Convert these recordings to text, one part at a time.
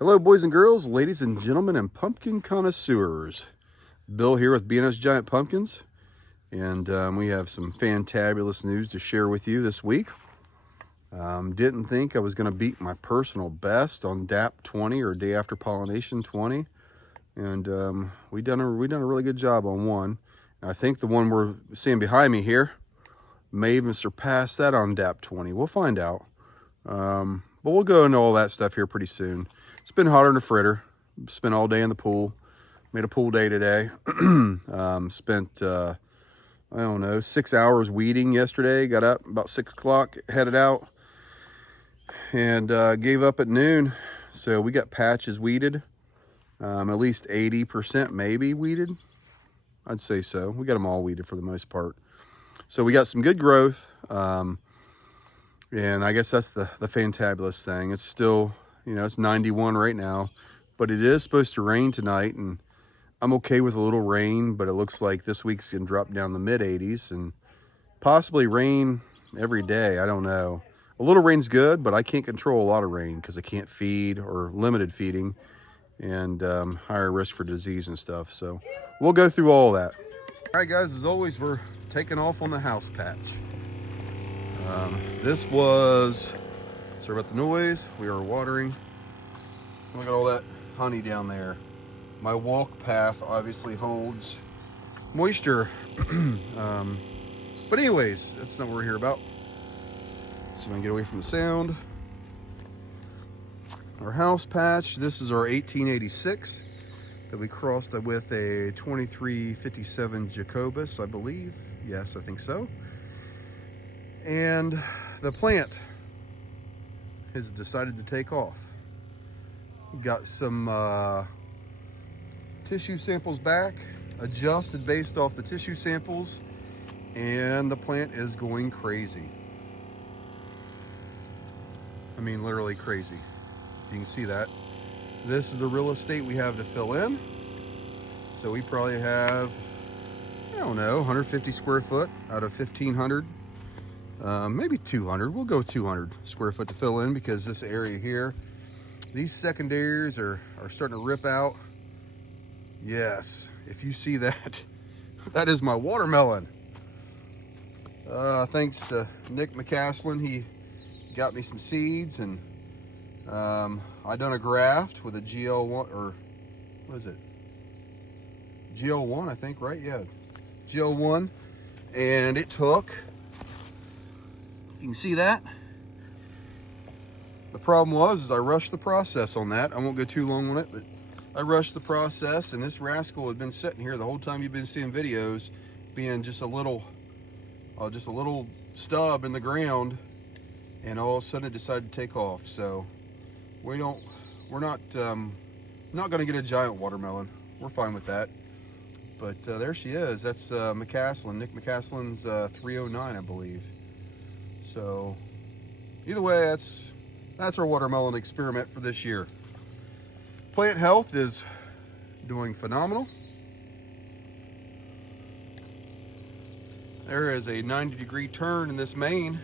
Hello, boys and girls, ladies and gentlemen, and pumpkin connoisseurs. Bill here with B&S Giant Pumpkins, and we have some fantabulous news to share with you this week. Didn't think I was going to beat my personal best on DAP 20 or Day After Pollination 20, and we done a really good job on one. And I think the one we're seeing behind me here may even surpass that on DAP 20. We'll find out. But we'll go into all that stuff here pretty soon. It's been hotter than a fritter. Spent all day in the pool. Made a pool day today. Spent, I don't know, 6 hours weeding yesterday. Got up about 6 o'clock, headed out, and gave up at noon. So we got patches weeded. At least 80% maybe weeded. I'd say so. We got them all weeded for the most part. So we got some good growth. And I guess that's the fantabulous thing. It's still, it's 91 right now, but it is supposed to rain tonight, and I'm okay with a little rain, but it looks like this week's gonna drop down the mid 80s and possibly rain every day. I don't know. A little rain's good, but I can't control a lot of rain because I can't feed or limited feeding and higher risk for disease and stuff. So we'll go through all that. All right, guys, as always, we're taking off on the house patch. This was, sorry about the noise, we are watering. Look at all that honey down there. My walk path obviously holds moisture. But anyways, that's not what we're here about. So we can get away from the sound. Our house patch, this is our 1886 that we crossed with a 2357 Jacobus, I believe. Yes, I think so. And the plant has decided to take off. Got some tissue samples back, adjusted based off the tissue samples, and the plant is going crazy. I mean, literally crazy. You can see that. This is the real estate we have to fill in. So we probably have, I don't know, 150 square foot out of 1,500. Maybe 200. We'll go 200 square foot to fill in because this area here, these secondaries are starting to rip out. Yes, if you see that, that is my watermelon. Thanks to Nick McCaslin, he got me some seeds, and I done a graft with a GL1, or what is it? GL1, I think, right? Yeah, GL1, and it took. You can see that. The problem was I rushed the process on that. I won't go too long on it, but I rushed the process, and this rascal had been sitting here the whole time you've been seeing videos, being just a little stub in the ground, and all of a sudden it decided to take off. So we're not going to get a giant watermelon. We're fine with that. But there she is. That's McCaslin, Nick McCaslin's 309, I believe. So either way, that's our watermelon experiment for this year. Plant health is doing phenomenal. There is a 90-degree turn in this main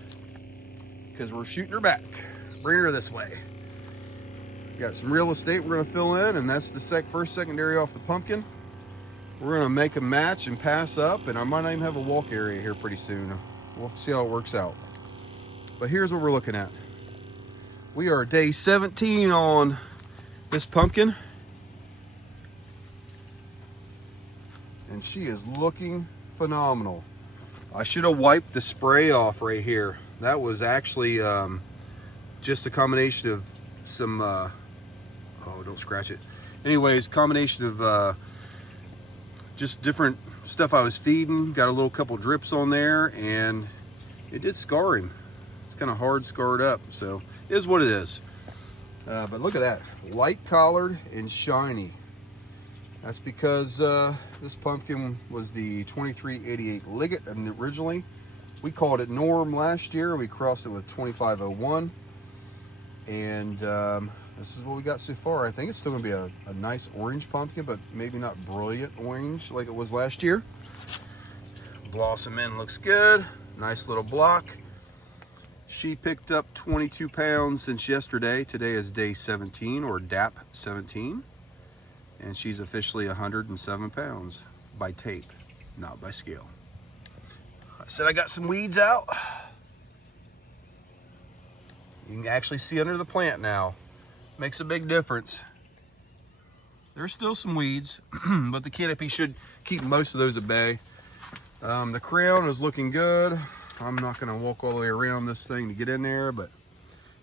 because we're shooting her back, bringing her this way. Got some real estate we're going to fill in, and that's the first secondary off the pumpkin. We're going to make a match and pass up, and I might not even have a walk area here pretty soon. We'll see how it works out. But here's what we're looking at. We are day 17 on this pumpkin, and she is looking phenomenal. I should have wiped the spray off right here. That was actually just a combination of some, oh, don't scratch it. Anyways, combination of just different stuff I was feeding. Got a little couple drips on there, and it did scar him. It's kind of hard scarred up, so it is what it is. But look at that, light collared and shiny. That's because this pumpkin was the 2388 Liggett originally. We called it Norm last year. We crossed it with 2501. And this is what we got so far. I think it's still gonna be a nice orange pumpkin, but maybe not brilliant orange like it was last year. Blossom in looks good. Nice little block. She picked up 22 pounds since yesterday. Today is day 17, or DAP 17. And she's officially 107 pounds by tape, not by scale. I said I got some weeds out. You can actually see under the plant now. Makes a big difference. There's still some weeds, but the canopy should keep most of those at bay. The crown is looking good. I'm not gonna walk all the way around this thing to get in there, but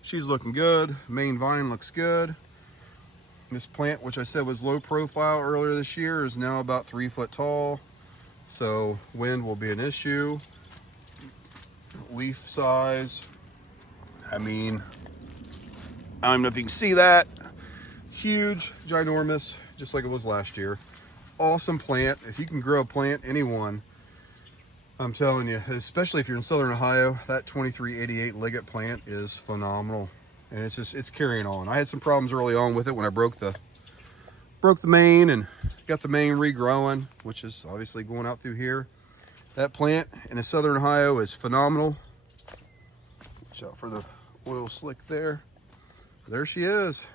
she's looking good. Main vine looks good. This plant, which I said was low profile earlier this year, is now about 3 foot tall. So wind will be an issue. Leaf size, I mean, I don't know if you can see that. Huge, ginormous, just like it was last year. Awesome plant. If you can grow a plant, anyone, I'm telling you, especially if you're in Southern Ohio, that 2388 Liggett plant is phenomenal. And it's carrying on. I had some problems early on with it when I broke the main and got the main regrowing, which is obviously going out through here. That plant in the Southern Ohio is phenomenal. Watch out for the oil slick there. There she is.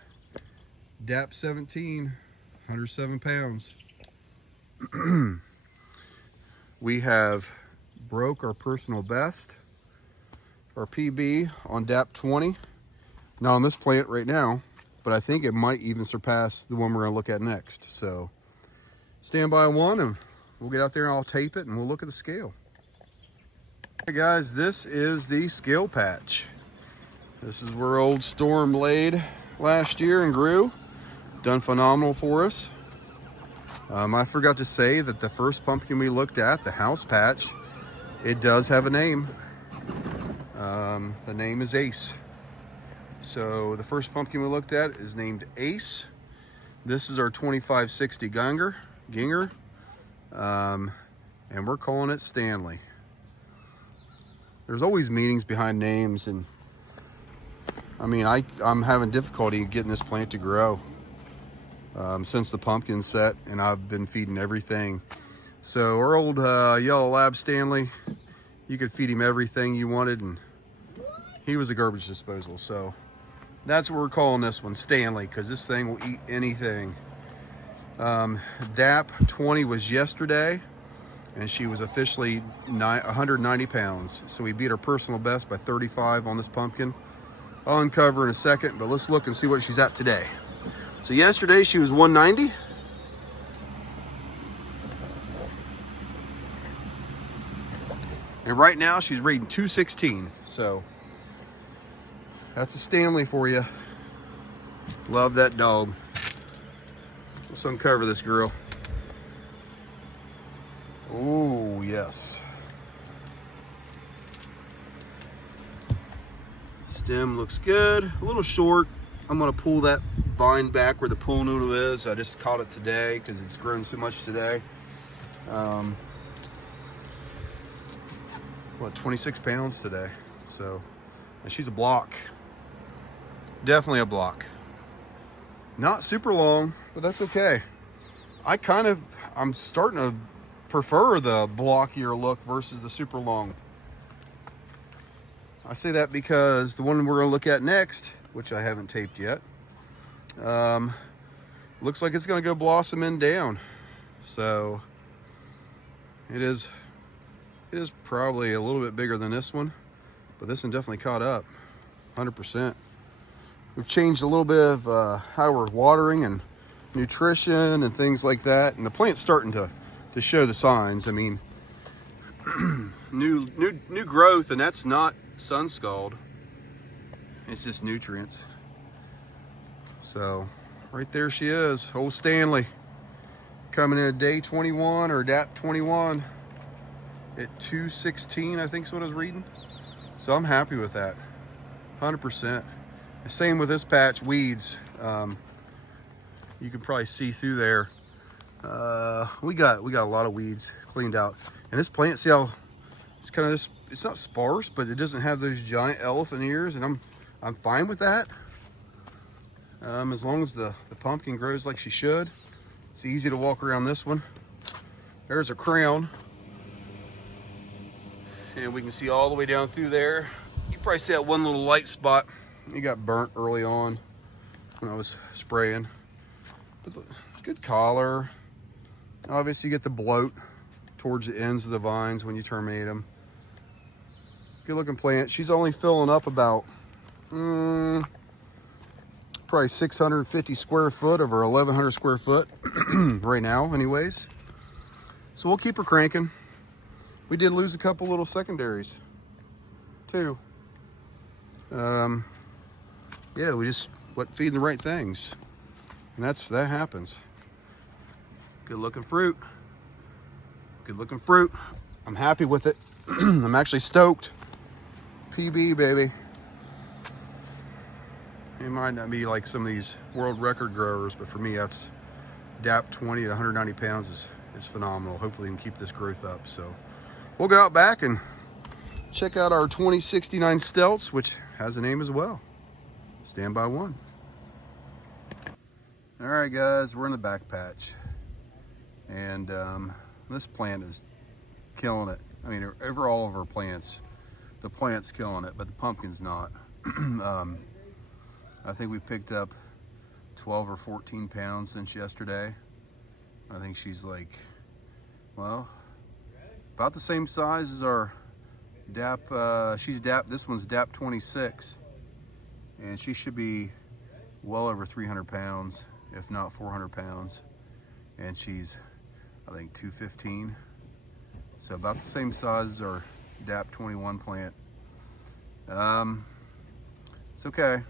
DAP 17, 107 pounds. We have broke our personal best, our PB on DAP 20. Not on this plant right now, but I think it might even surpass the one we're gonna look at next. So stand by one and we'll get out there and I'll tape it and we'll look at the scale. Hey guys, this is the scale patch. This is where old Storm laid last year and grew. Done phenomenal for us. I forgot to say that the first pumpkin we looked at, the house patch, it does have a name. The name is Ace. So the first pumpkin we looked at is named Ace. This is our 2560 Ginger. And we're calling it Stanley. There's always meanings behind names, and I mean, I'm having difficulty getting this plant to grow since the pumpkin set, and I've been feeding everything. So our old yellow lab Stanley, you could feed him everything you wanted, and he was a garbage disposal. So that's what we're calling this one, Stanley, because this thing will eat anything. DAP 20 was yesterday, and she was officially 190 pounds. So we beat our personal best by 35 on this pumpkin. I'll uncover in a second, but let's look and see what she's at today. So yesterday she was 190. And right now she's reading 216. So that's a Stanley for you. Love that dog. Let's uncover this girl. Oh, yes. Stem looks good. A little short. I'm gonna pull that vine back where the pool noodle is. I just caught it today because it's grown so much today. What, 26 pounds today. So, and she's a block. Definitely a block. Not super long, but that's okay. I'm starting to prefer the blockier look versus the super long. I say that because the one we're gonna look at next, which I haven't taped yet, looks like it's gonna go blossoming down. So it is probably a little bit bigger than this one, but this one definitely caught up, 100%. We've changed a little bit of how we're watering and nutrition and things like that, and the plant's starting to show the signs. I mean, new growth, and that's not sun scald, it's just nutrients. So right there she is, old Stanley, coming in at day 21 or DAP 21 at 216, I think is what I was reading. So I'm happy with that, 100%. Same with this patch, weeds. You can probably see through there. We got a lot of weeds cleaned out. And this plant, see how it's kind of this, it's not sparse, but it doesn't have those giant elephant ears, and I'm fine with that. As long as the pumpkin grows like she should. It's easy to walk around this one. There's a crown. And we can see all the way down through there. You probably see that one little light spot. It got burnt early on when I was spraying. But good collar. Obviously, you get the bloat towards the ends of the vines when you terminate them. Good looking plant. She's only filling up about probably 650 square foot of her 1,100 square foot right now, anyways. So we'll keep her cranking. We did lose a couple little secondaries too. Yeah, we just wasn't feeding the right things, and that happens. Good looking fruit. Good looking fruit. I'm happy with it. I'm actually stoked. PB, baby. It might not be like some of these world record growers, but for me, that's DAP 20 at 190 pounds is phenomenal. Hopefully, we can keep this growth up. So we'll go out back and check out our 2069 Stelts, which has a name as well. Stand by one. All right, guys, we're in the back patch, and this plant is killing it. I mean, over all of our plants, the plant's killing it, but the pumpkin's not. I think we picked up 12 or 14 pounds since yesterday. I think she's like, well, about the same size as our DAP. This one's DAP 26, and she should be well over 300 pounds, if not 400 pounds. And she's, I think, 215. So about the same size as our DAP 21 plant. It's okay.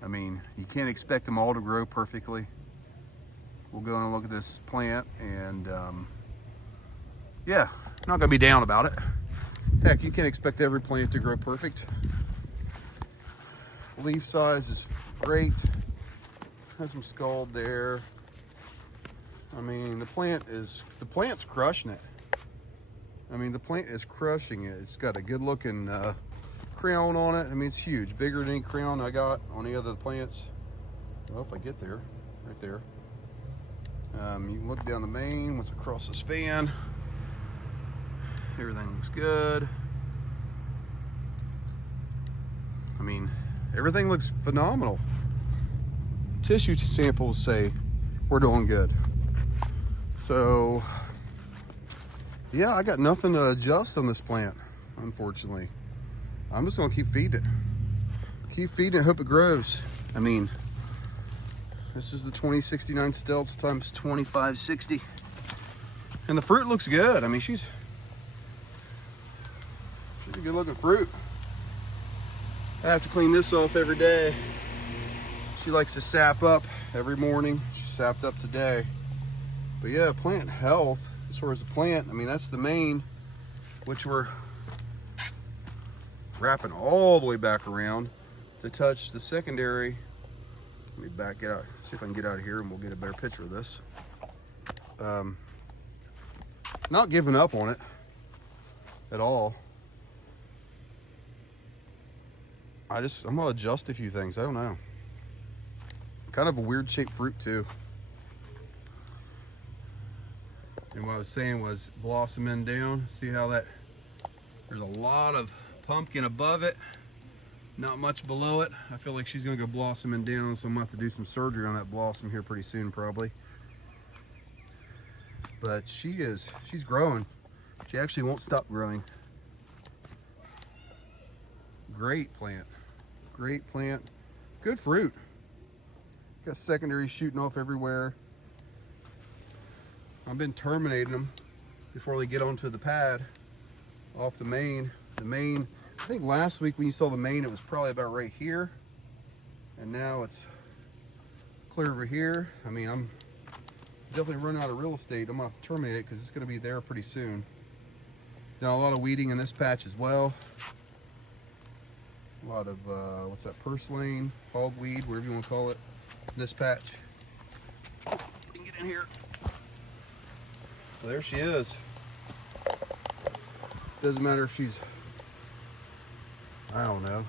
I mean, you can't expect them all to grow perfectly. We'll go and look at this plant, and yeah, not gonna be down about it. Heck, you can't expect every plant to grow perfect. Leaf size is great. Has some scald there. I mean, the plant's crushing it. I mean, the plant is crushing it. It's got a good looking crown on it. I mean, it's huge, bigger than any crown I got on any other plants. Well, if I get there, right there. You can look down the main, what's across this fan. Everything looks good. I mean, everything looks phenomenal. Tissue samples say we're doing good. So, yeah, I got nothing to adjust on this plant, unfortunately. I'm just gonna keep feeding it. Keep feeding it, hope it grows. I mean, this is the 2069 Stelts times 2560. And the fruit looks good. I mean, she's a good looking fruit. I have to clean this off every day. She likes to sap up every morning. She sapped up today. But yeah, plant health, as far as the plant, I mean, that's the main, which we're wrapping all the way back around to touch the secondary. Let me back it out, see if I can get out of here and we'll get a better picture of this. Not giving up on it at all. I'm gonna adjust a few things, I don't know. Kind of a weird shaped fruit too. And what I was saying was blossoming down. See how there's a lot of pumpkin above it, not much below it. I feel like she's gonna go blossoming down, so I'm gonna have to do some surgery on that blossom here pretty soon probably. But she's growing. She actually won't stop growing. Great plant, great plant. Good fruit. Got secondaries shooting off everywhere. I've been terminating them before they get onto the pad off the main. The main, I think last week when you saw the main, it was probably about right here. And now it's clear over here. I mean, I'm definitely running out of real estate. I'm gonna have to terminate it because it's gonna be there pretty soon. Done a lot of weeding in this patch as well. A lot of, what's that, purslane, hogweed, whatever you want to call it, in this patch. You can get in here. Well, there she is. Doesn't matter if she's, I don't know,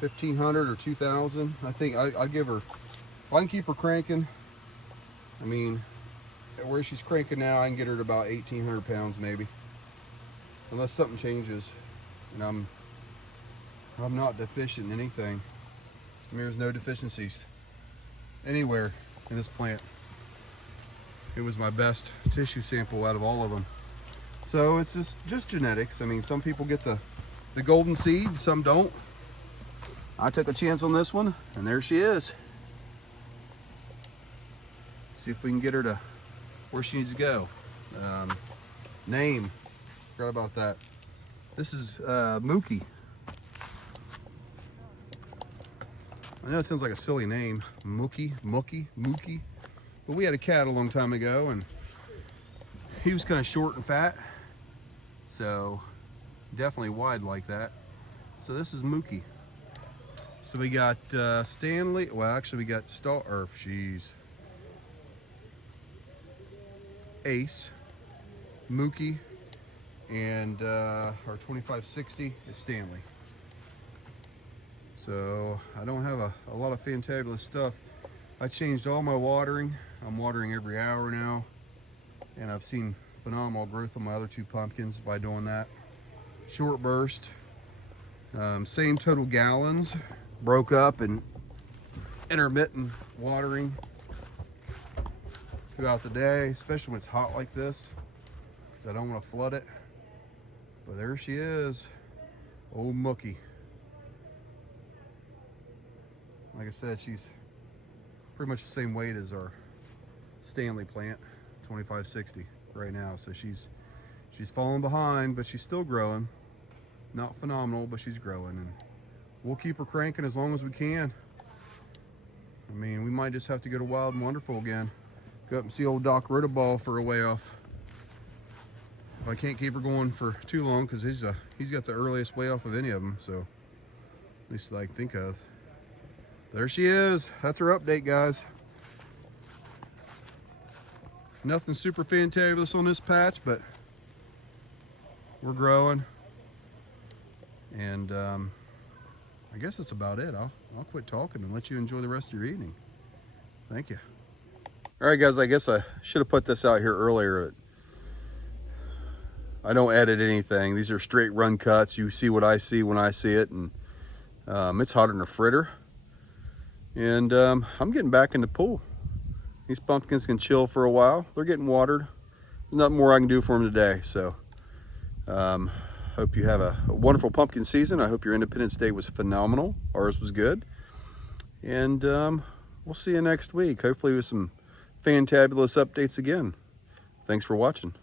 1,500 or 2,000. I think I give her, if I can keep her cranking, I mean, where she's cranking now, I can get her to about 1,800 pounds maybe. unless something changes and I'm not deficient in anything. I mean, there's no deficiencies anywhere in this plant. It was my best tissue sample out of all of them. So it's just genetics. I mean, some people get the golden seed, some don't. I took a chance on this one, and there she is. See if we can get her to where she needs to go. Name, forgot about that. This is Mookie. I know it sounds like a silly name, Mookie. But we had a cat a long time ago, and he was kind of short and fat, so definitely wide like that. So this is Mookie. So we got Stanley. Well, actually, we got Ace, Mookie, and our 2560 is Stanley. So I don't have a lot of fantabulous stuff. I changed all my watering. I'm watering every hour now, and I've seen phenomenal growth on my other two pumpkins by doing that. Short burst, same total gallons, broke up and intermittent watering throughout the day, especially when it's hot like this, because I don't want to flood it. But there she is, old Mookie. Like I said, she's pretty much the same weight as our Stanley plant, 2560 right now. So she's falling behind, but she's still growing. Not phenomenal, but she's growing, and we'll keep her cranking as long as we can. I mean, we might just have to go to Wild and Wonderful again. Go up and see old Doc Rotoball for a way off. I can't keep her going for too long because he's got the earliest way off of any of them, so at least I can think of. There she is. That's her update, guys. Nothing super fantabulous on this patch, but we're growing. And I guess that's about it. I'll quit talking and let you enjoy the rest of your evening. Thank you. All right, guys, I guess I should have put this out here earlier. I don't edit anything. These are straight run cuts. You see what I see when I see it, and it's hotter than a fritter. And I'm getting back in the pool. These pumpkins can chill for a while. They're getting watered. There's nothing more I can do for them today. So hope you have a wonderful pumpkin season. I hope your Independence Day was phenomenal. Ours was good. And we'll see you next week. Hopefully with some fantabulous updates again. Thanks for watching.